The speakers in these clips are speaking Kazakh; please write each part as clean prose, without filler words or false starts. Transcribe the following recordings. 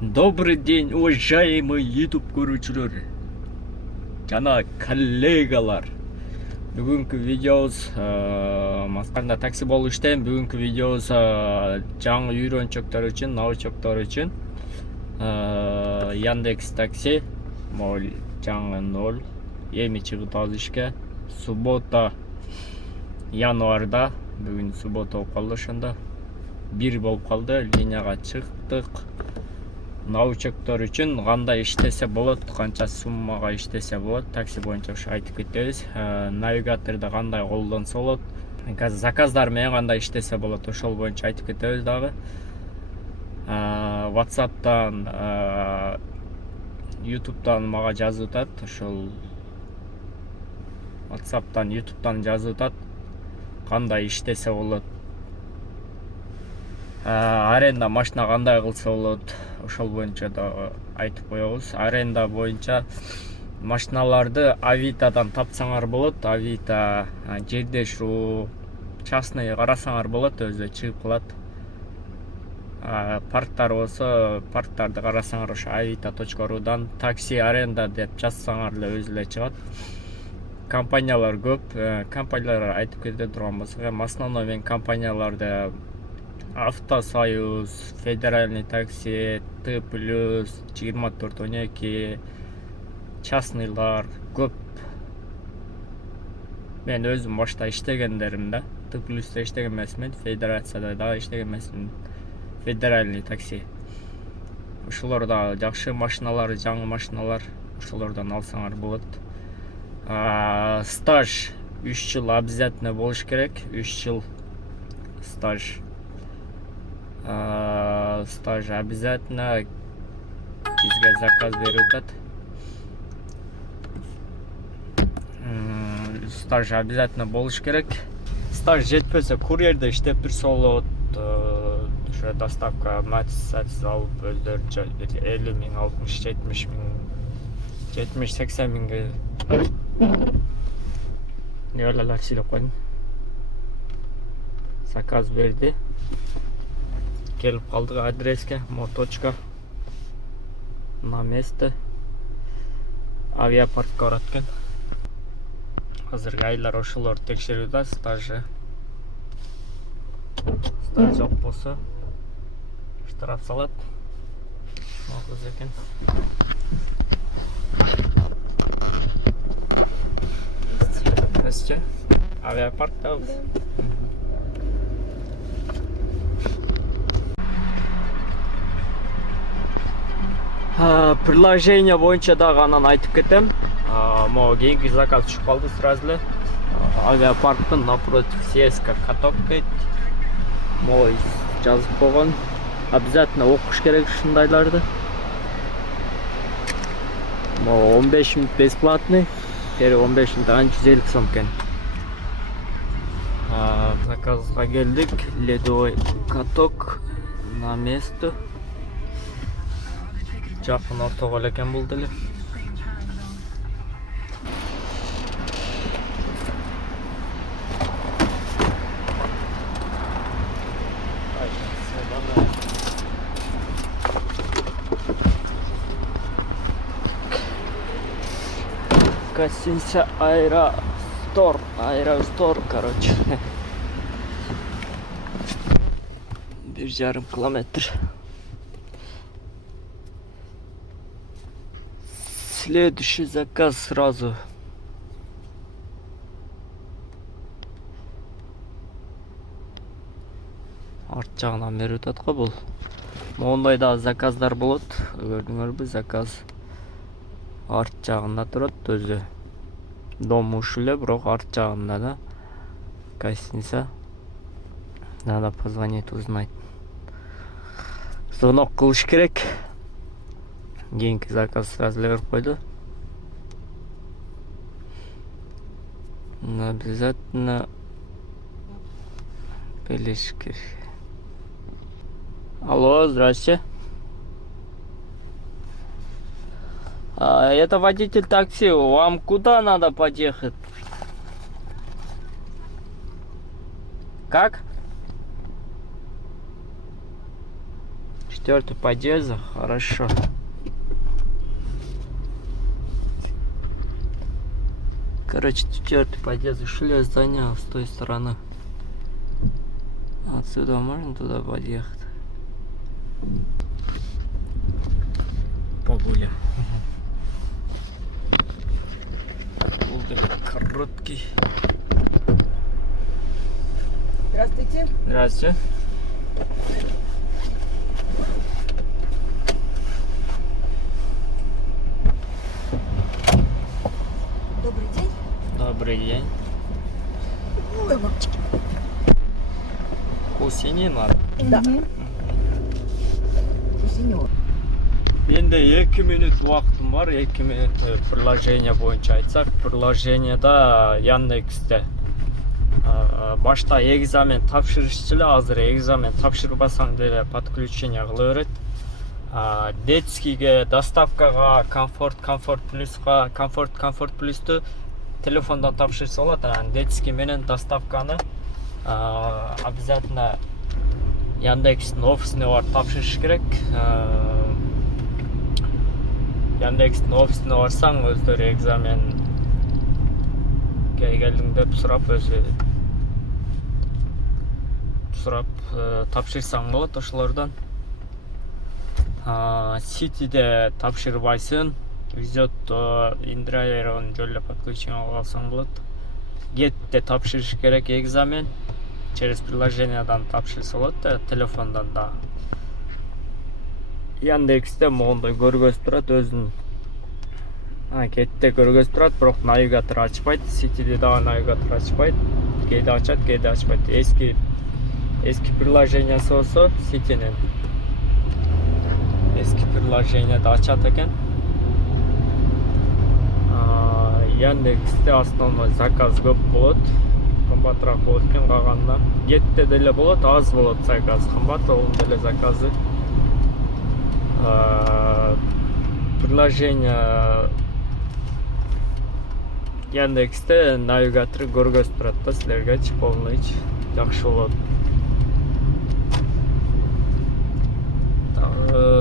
Добрый день, уважаемый YouTube көрүүчүлөр жана коллегалар. Бүгүнкү видеобуз Москвада такси болуп иштейм. Бүгүнкү видеобуз жаңы үйрөнчөктөр үчүн, новичоктор үчүн. Яндекс такси могул жаңы 0 эми чыгып атат ишке. Суббота январда, бүгүн суббота болуп калды, ошондо 1 болуп калды, линияга чыктык. Новичоктор үчүн кандай иштесе болот, канча суммага иштесе болот, такси боюнча ушу айтып кетебиз. Навигаторду кандай колдонсо болот, заказдар менен кандай иштесе болот, ошол боюнча айтып кетебиз дагы. WhatsApp'тан, YouTube'дан мага жазып атат, ошол WhatsApp'тан, YouTube'дан жазып атат, кандай иштесе болот. Аренда машина кандай кылса болот, ошол боюнча да айтып коебуз. Аренда боюнча машиналарды Авитадан тапсаңар болот. Авита, Жердеш.ру, частный карасаңар болот, өзү чыгып калат. Парктар болсо, парктарды карасаңар ошо avita.ru'дан такси аренда деп жазсаңар эле өзү эле чыгат. Компаниялар көп. Компаниялар айтып кете турган болсок, основной мен компанияларды Автосоюз, Федеральный такси, Т+, 2412, частныйлар көп. Мен өзүм башта иштегендерим да. Т+'да иштеген эмесмин, Федерацияда дагы иштеген эмесмин. Федеральный такси. Ошолор да жакшы машиналар, жаңы машиналар, ошолордон алсаңар болот. Стаж 3 жыл обязательно болуш керек. 3 жыл стаж. Стаж обязательно бизге заказ берип атат. Стаж обязательно болуш керек. Стаж жетпесе курьерде иштеп турса болот. Ошо доставка матис алып өздөрүнчө 50 миң, 60, 70 миң, 70-80 миңге нелер силеп койдум. Заказ берди. Келип калдык адреске, моточка на место. Авиапаркка барат экен. Азыркы айлар ошолорду текшерип да, стажы. Стаж жок болсо штраф салат. Могуз экен. Здравствуйте. Авиапаркта. Приложение боюнча дагы анан айтып кетем. Могу кийинки заказ түшүп калды сразу эле. Авиапарктын напротив сеска каток дейт. Мой жазып койгон. Обязательно окуш керек ушундайларды. Могу 15 минут бесплатный. 15 минут 150 сом экен. Заказга келдик. Ледовый каток на место. Жакын ортого элекен бул деле. Гостиница Аэростор, короче. 1,5 километр. Следующий заказ сразу. Арт жагынан берип атат го бул. Мондай да заказдар болот. Көрдүңөрбү, заказ арт жагында турат өзү. Дом ушул эле, бирок арт жагында да гостиница. Надо позвонить, узнать. Звонок кылыш керек. Кийинки заказ сразу эле берип койду. Обязательно билиш керек. Алло, здрасте. Это водитель такси. Вам куда надо подъехать? Как? 4-й подъезд, хорошо. Короче, 4-й подъезд, жилое здание с той стороны. Отсюда можно туда подъехать. Погуляем. Короткий. Здравствуйте. Здравствуйте. Добрый день. Добрый день. Ой, мамочки. Кусинина. Да. Сеньор. Менде 2 минут уақытым бар. 2 минут приложение бойынша айтсақ, приложениеда Яндексте башта экзамен тапшырышчы эле, азыр экзамен тапшырбасаң деле подключение кыла берет. Детскийге, доставкага, комфорт плюсту телефондан тапшырса болот. Детский менен доставканы обязательно Яндекстин офисине барып тапшырыш керек. Яндекстин офисине барсаң, өздөрү экзамен келдиң деп сурап, өзү тапшырсаң болот ошолордон. Ситиде тапшырбайсың, везет индире берген жолу подключение алсаң болот. Гетте тапшырыш керек экзамен, через приложениедан тапшырса болот, телефондан да. Яндексте моундай көргөзүп турат, өзүнүн кетте көргөзүп турат, бирок навигатор ачпайт. Ситиде дагы навигатор ачпайт. Кээде ачат, кээде ачпайт. Эски приложениясы болсо, ситинин eski приложениеда ачат экен. Яндексте основной заказ көп болот, кымбатыраак болот экен калганынан. Кетте деле болот, аз болот заказ, кымбат болот деле заказы. Приложение Яндексте навигатор көргөзүп турат да силерге, полный жакшы болот.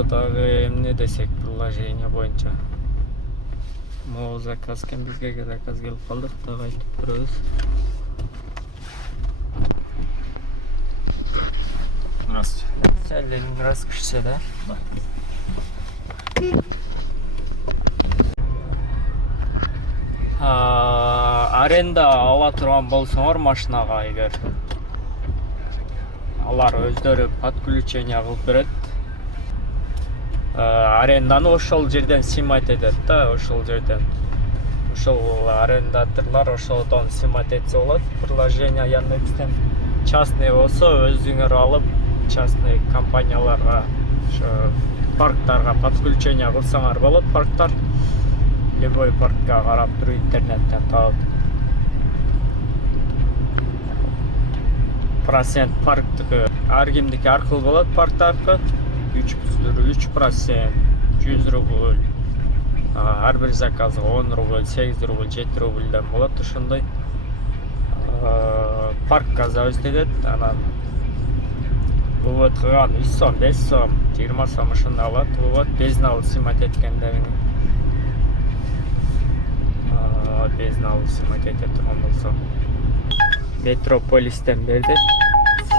Дагы эмне десек приложение боюнча. Могу заказ экен, бизге заказ келип калдык, дагы айтып көрөбүз. Здравствуйте. Ленинград кишсе да? Аренда ала турган болсоңор машинага, эгер алар өздөрү подключение кылып берет. Аренданы ошол жерден снимать этет да, ошол жерден. Ошол арендаторлор ошодон снимать этсе болот. Приложение Яндекстен частный болсо, өзүңөр алып, частный компанияларга, ошо парктарга подключение кылсаңар болот. Парктар любой паркка карап туруп интернеттен таап. Процент парктыкы ар кимдики аркылуу болот, парктаркы 3%, 100 рубль, ар бир заказга 10 рубль, 8 рубль, 7 рубльден болот, ошондой. Паркка завозить этет, анан вывод кылган 3 сом, 5 сом, 20 сом ошондой алат. Вывод безнал снимать эткендерин. Безнал снимать этет турган болсо. Метрополистен берди.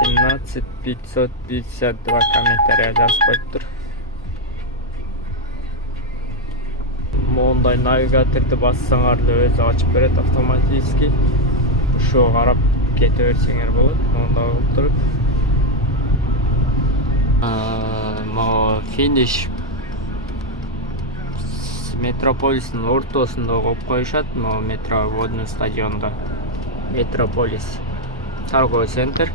17 552 комментарий жазып коюптур. Моундай навигаторду бассаңар да өзү ачып берет автоматически. Ошого карап кете берсеңер болот. Монда болуп туруп. Могу финиш Метрополистин ортосунда коюп коюшат, могу метроводный стадионда. Метрополис торговый центр.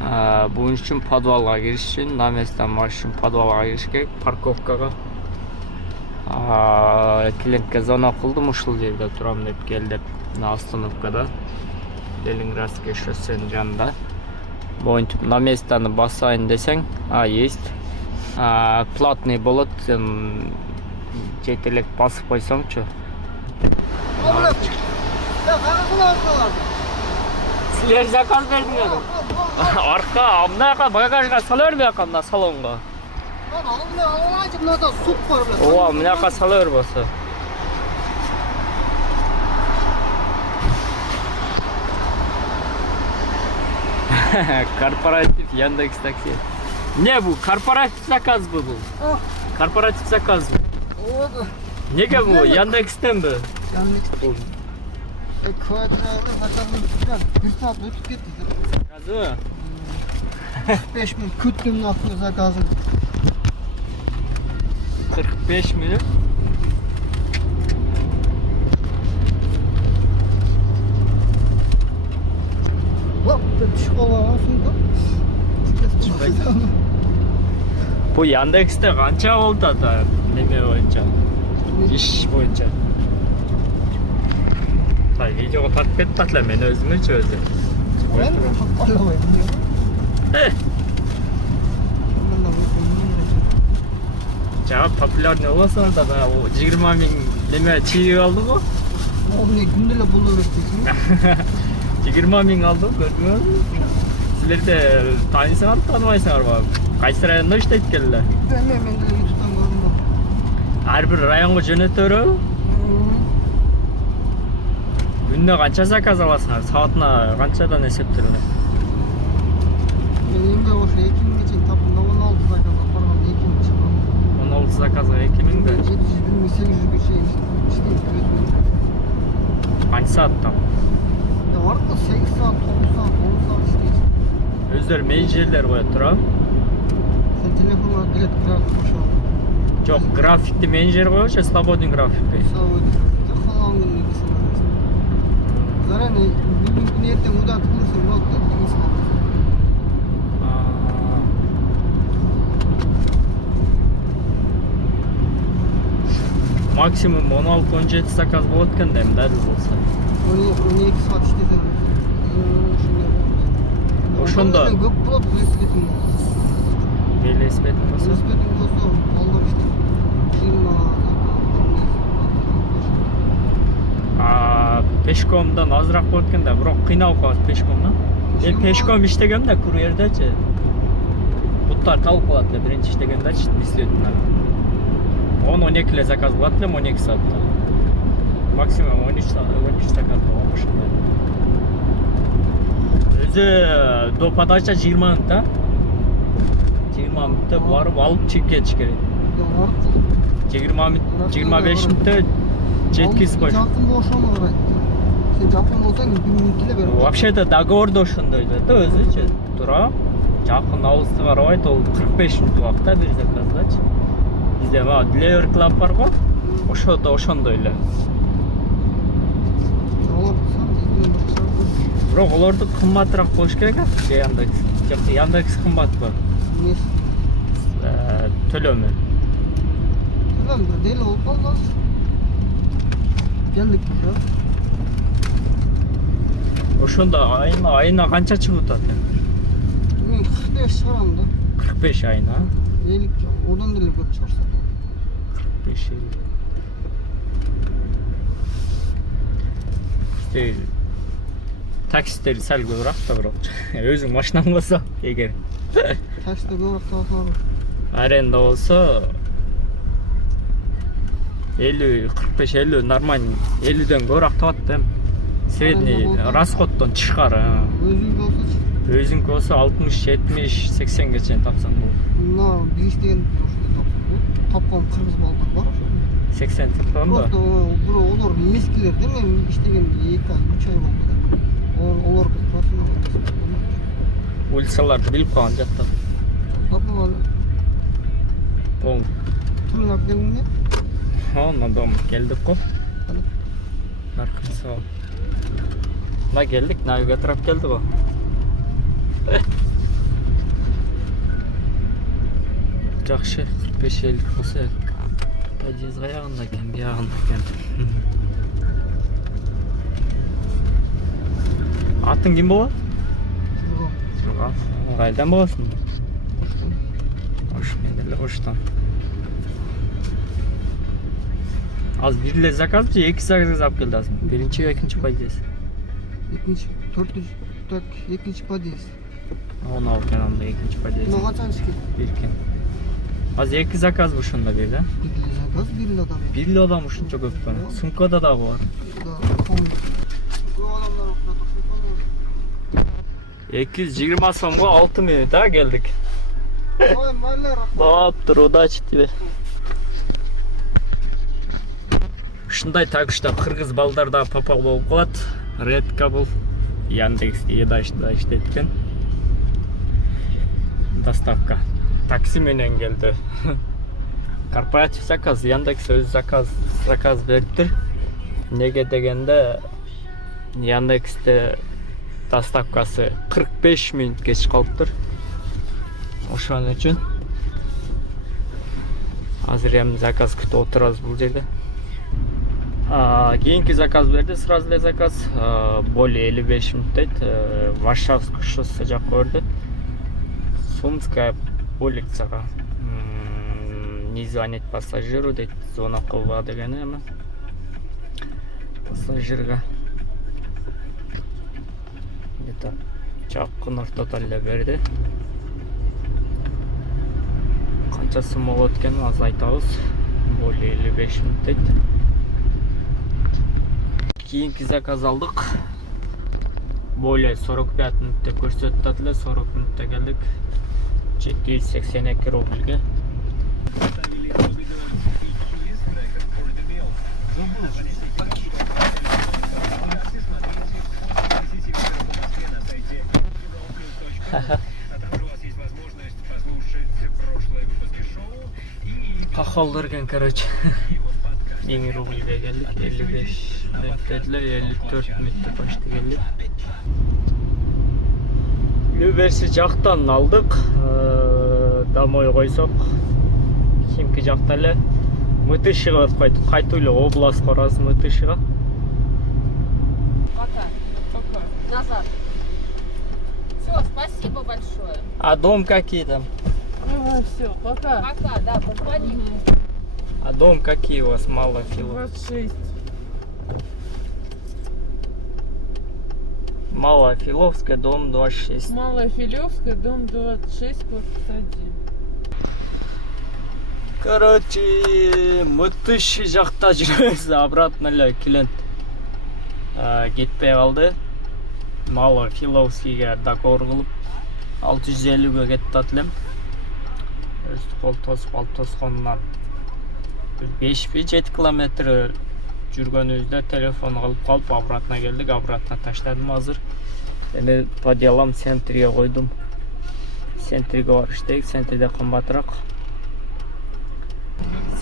Бунун үчүн подвалга кириш үчүн, на месттен барыш үчүн подвалга кириш керек, парковкага. Клиентке звонок кылдым, ушул жерде турам деп кел деп, на остановкада. Ленинградский шоссенин жанында. Моинтип на местаны басайын десең, есть. Платный болот, сен жетелек басып койсоңчу. Силер заказ бердиңер. Арқа, мынақа багажға сала бер бияққа мына салонға. Мынада суп бар бля. Ооба, мынақа сала бер болса. Корпоратив Яндекс такси. Не bu? Корпоратив заказ bu bu. Корпоратив заказ bu. Неге bu? Яндекстен бі? Яндекс. Квадратный заказым bir saat ötüp ketdi. Zakazı mı? 45 bin küttüm naklı zakazım. 45 mi? Hop, düşük olan sonunda. Bu Яндексте қанша болды ата? Неме бойынша? Иш бойынша. Видеоға тартып кетті атла, мен өзімінші өзі. Ben kapalı Жаңа популярный боласың да, 20 мың неме чиіп алды ғой? Ол не күнделеп бола береді дейсің? 20 мың алды, көрдің бе? Сіздерде танисыңар, танымайсыңар ба? Қайсы районда іштейді келді? Ben de YouTube'dan gördüm. Әрбір районға жөнөтө береді. Күніне қанша заказ аласыңар? Сағатына қаншадан есептелінеді? Ben elimde o şey 2000 için tapında 16 zakaz aparған 2000 çıkan. 16 заказға 2000 бе? 700 bin 800 bir şey işleyip gözüme. Қанша сағаттан? Ya arada 8 saat, 9 saat, 10 saat işleyeceksin. Өздері менеджерлер қоя тұра. Sen telefonla direkt grafik koşalım. Жоқ, графикті менеджер қоя, свободный графикті. Sağ ol. Kalan gününü bir sana. Zaten bugün gün erten udat kılırsın yok da. Максимум 16-17 заказ болады екен деймін, дәл болса. 12 saat işlesen. Ошондо көп болады велосипедин. велосипед болса. Велосипедин болса, балдар иштейт. 20 Пешкомдан азыраак болот экен да, бирок кыйналып калат пешкомдан. Пешком иштегем да курьердечи. Буттар калып калат эле биринчи иштегендечи, дислетинен. 10-12 эле заказ болот элем 12 саатта. Максимум 13 заказ болот ошондой. Өзү до подача 20 мүнөт да. 20 мүнөттө барып алып чыгып кетиш керек. 20 мүнөт, 25 мүнөттө жеткизип коюш. Жакын болушуна карайт. Сен жакын болсаң 1 мүнөт эле берет. Вообще-то договордо ошондой да, өзүчү. Тура. Жакын алысты карабайт, ол 45 мүнөт убакта бир заказдачы. Бизде мага Delivery Club бар го. Ошондой эле. Бирок олорду кымбатыраак болуш керек а? Яндекс. Жок, Яндекс кымбатпы? Эмес. Төлөмү. Lan bir deli olup olmaz. Geldik buraya. Ошондо айына канча чыгып атат? Ben 45 çıkaram da. 45 айына. 50 odan deli köp çıkarsa. 45 50. Таксистер сәл көбүрөөк да бирок. Өзүң машинаң болсо, эгер Taşta gördük kalkar. аренда болсо 50, 45, 50 нормально. 50ден көбүрөөк табат да. Средний расходтон чыгар. Özün olsa Өзүңкү болсо 60, 70, 80 чейин тапсаң болот. na bir isteyen tapkan kırmızı baldan var. 80 тапкан ба? Просто bura olur eskiler değil mi? İştegen 2 ay 3 ay oldu da. Olur profesyonel olmaz. Улицаларды билип калган жактап. Tapma Оң. tırnak demine. Онан дом келдик го. Наркын сау. Мына келдик, навигатор алып келди го. Жакшы, 45-50 болсо. Подъезд аягында экен, биягында экен. Атың ким болот? Turgan. Кайдан болосуң? Ош, мен эле Оштан. Az bir эле заказ же, 2 заказ алып келди азыр. Биринчи, экинчи подъезд. İkinci, 400 tak ikinci podiyes. Onu al kenarında ikinci подъезд. Мага чанчки. Беркен. Азыр 2 заказ ушунда бер да? Bir zakaz, bir adam. Бир адам ушунча көп пе? Сумкада дагы бар. Da, komik. Bu adamlar okula takılıyor. 220 сомго 6 минут а келдик. Ой, малlar. Баптыр, удачи тебе. Ушундай тагышта кыргыз балдарда папа болуп калат. Редко бул Яндексте едашта иштейт экен. Доставка. Такси менен келди. Корпоратив заказ, Яндекс өз заказ бериптир. Неге дегенде Яндексте доставкасы 45 минут кеч калыптыр. Ошон үчүн азыр эми заказ күтүп отурабыз бул жерде. Кийинки заказ берди, сразу эле заказ. Более 55 минут дейт. Варшавский шоссе жакка берди. Сумская улицага. Не звонить пассажиру дейт. Зона кылба дегени эми. Пассажирга где-то жакын ортодо эле берди. Канча сум болот экенин азыр айтабыз. Более 55 минут дейт. Кийинки заказ алдык. Более 45 минутта көрсөтүп атты, 40 минутта келдик. 782 рубльге. Кахалдар экен, короче. 20 рубльге келдик, 55 минут эле, 54 минутта почти келдик. Люберси жактан алдык. Домой койсок, Химки жакта эле Мытышыга өтүп кайтып эле область барабыз Мытышыга. Пока. Пока. Назад. Все, спасибо большое. А дом какие там? Все, пока. Пока, да, позвони. А дом какие у вас, Малофилов? 26. Малофиловская, дом 26. Малофилевская, дом 26, корпус 1. Короче, Мытыш жакта жүрөбүз, обратно эле клиент кетпей калды. Малофиловскийге договор кылып 650ге кетип атылым. Өз кол тосуп алып тосконунан 5-7 километр жүргөнүбүздө телефон кылып калып обратно келдик, обратно таштадым азыр. Эми по делам центрге койдум. Центрге барыш дейт, центрде кымбатыраак.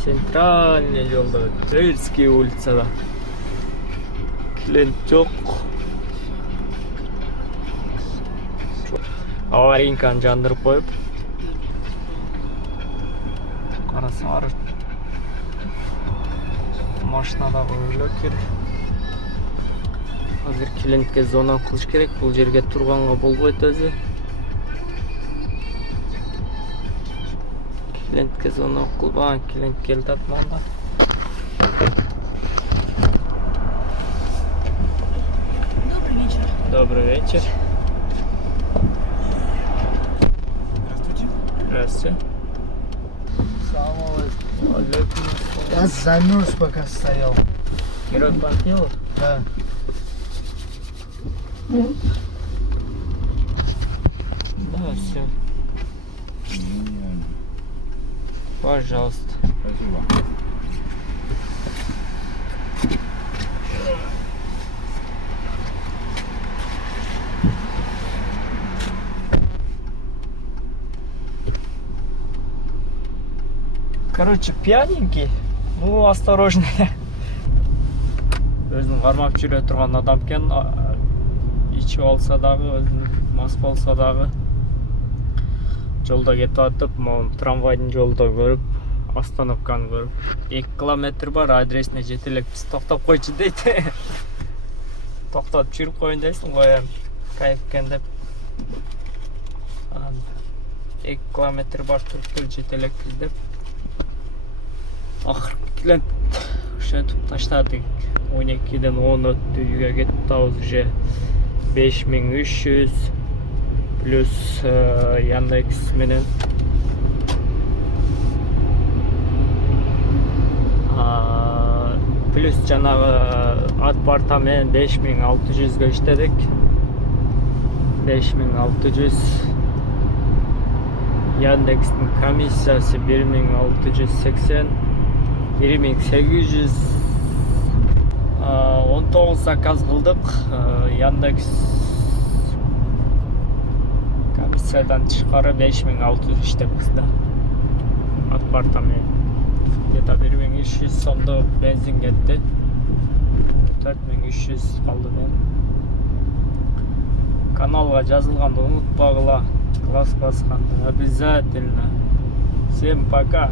Центральный жолдо, Тверская улицада. Клиент жок. Аварийканы жандырып коюп. Карасаңар, машинадагы өлөкүр. Азыр клиентке зона кылыш керек, бул жерге турганга болбойт өзү. Клиентке зона кылбаган, клиент келди атманда. Добрый вечер. Добрый вечер. Здравствуйте. Салам алейкум. Алейкум Я замерз, пока стоял. Герой Панфилов? Да. Да, все. Пожалуйста. Спасибо. Короче, пьяненький, ну осторожный. Өзүн кармап жүрө турган адам экен, ичип алса дагы, өзүн мас болсо дагы. Жолдо кетип атып, могу трамвайдын жолдо көрүп, остановканы көрүп, 2 километр бар, адресине жете элек биз токтоп койчу дейт. Токтоп жүрүп коюн дейсиң го эми, кайф экен деп. 2 километр бар, туруп жете элекпиз деп. Акыркы клиент ошентип таштадык. 12'den 10 өттү, үйгө кеттик, уже 5300. плюс Яндекс менен. Плюс жанагы ат парта менен 5600 иштедик. 5600. Яндекстин комиссиясы 1680. 1800. 19 заказ кылдык. Яндекс комиссиядан тышкары 5600 иштепбиз да. Ат парта менен. Где-то 1300 сомдо бензин кетти. 4300 калды мен. Каналга жазылганды унутпагыла. Класс басканды обязательно. Всем пока.